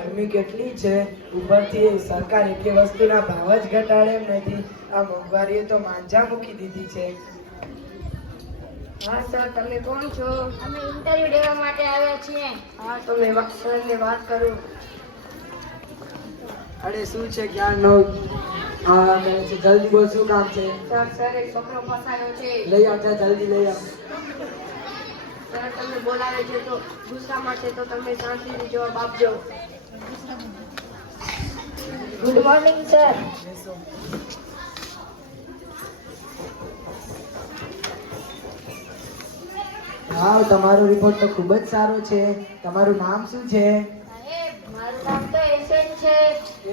ગરમી કેટલી છે, ઉપરથી સરકાર એટલી વસ્તુના ભાવ જ ઘટાડે એમ નથી. આ મોંઘવારીએ તો માંજા મૂકી દીધી છે. હા સર, તમે કોણ છો? અમે ઇન્ટરવ્યુ દેવા માટે આવ્યા છીએ. હા તો મેં સરને વાત કરું. અરે શું છે, ક્યારનો આ કરે છે? જલ્દી બોલ, શું કામ છે? સર એક છોકરો ફસાયો છે. લઈ આવતા, જલ્દી લઈ આવ. સર તમને બોલાવે છે તો ગુસ્સામાં છે, તો તમે શાંતિથી જવાબ આપજો. Good morning sir. બેસો. હા, તમારો રિપોર્ટ તો ખૂબ જ સારો છે. તમારું નામ શું છે? સાહેબ, મારું નામ તો એસએન છે.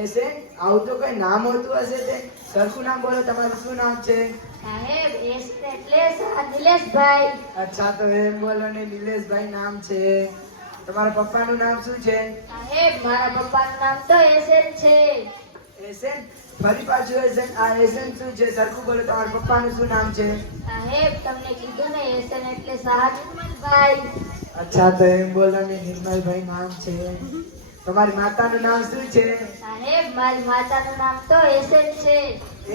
એસે આવું તો કઈ નામ હોતું હશે તે. સરખું નામ બોલો, તમારું શું નામ છે? સાહેબ, એસ એટલે નિલેશભાઈ. અચ્છા, તો એમ બોલો ને, નિલેશભાઈ નામ છે. તમારા પપ્પાનું નામ શું છે? સાહેબ, મારા પપ્પાનું નામ તો એસએન છે. એસેન? ફરી પાછું એસેન. આ એસેન શું છે? સરખું બોલો, તમારા પપ્પાનું શું નામ છે? સાહેબ, તમને કીધું ને એસએન એટલે નિર્મલભાઈ. અચ્છા, તો એમ બોલો ને, નિર્મલભાઈ નામ છે. તમારી માતાનું નામ શું છે? સાહેબ, મારી માતાનું નામ તો એસએન છે.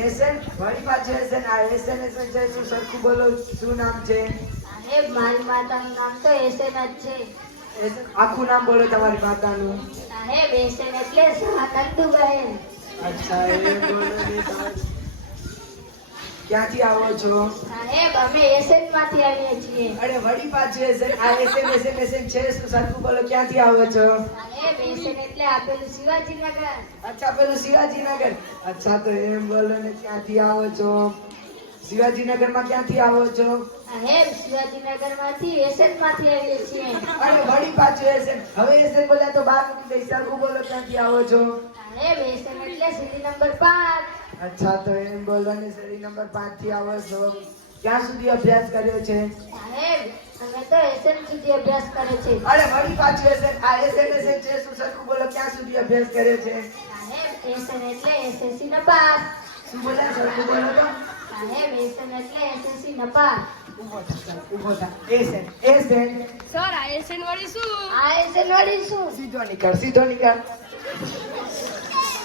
એસેન? ફરી પાછું એસેન. આ એસેન એસેન છે, શું સરખું બોલો, શું નામ છે? સાહેબ, મારી માતાનું નામ તો એસએન જ છે. એસેન? આખું નામ બોલો તમારી માતાનું. સાહેબ, એસએન એટલે નંદુબહેન. અચ્છા, એમ બોલો ને. તમારી ક્યાંથી આવો છો? સાહેબ, અમે એસએન માંથી આવીએ છીએ. અરે વળી પાછું એસેન. આ એસેન એસેન એસેન છે, શું સરખું બોલો, ક્યાંથી આવો છો? સાહેબ, એસએન એટલે આપેલું શિવાજીનગર. અચ્છા, પેલું શિવાજીનગર. અચ્છા, તો એમ બોલો ને, ક્યાંથી આવો છો? શિવાજીનગરમાં ક્યાંથી આવો છો? સાહેબ, શિવાજીનગર માંથી એસએન માંથી આવીએ છીએ. અરે વળી પાછું એસેન. હવે એસેન બોલ્યા તો બહાર મૂકી દઈશ. સરખું બોલો, ક્યાંથી આવો છો? સાહેબ, એસએન એટલે સીડી નંબર 5. અચ્છા, તો એમ બોલો ને, શેરી નંબર 5 થી આવો છો. ક્યાં સુધી અભ્યાસ કર્યો છે? સાહેબ, અમે તો એસએન સુધી અભ્યાસ કરે છે. અરે વળી પાછું એસેન. આ એસેન એસેન છે, શું સરખું બોલો, ક્યાં સુધી અભ્યાસ કર્યો છે? સાહેબ, એસએન એટલે એસએસસી નપાસ. શું બોલ્યા? સરખું બોલો તો. સાહેબ, એસએન એટલે એસએસસી નપાસ. ઊભો થા, ઊભો થા. એસેન એસેન. સર આ એસએન વળી શું? આ એસએન વળી શું? સીધો નીકળ, સીધો નીકળ.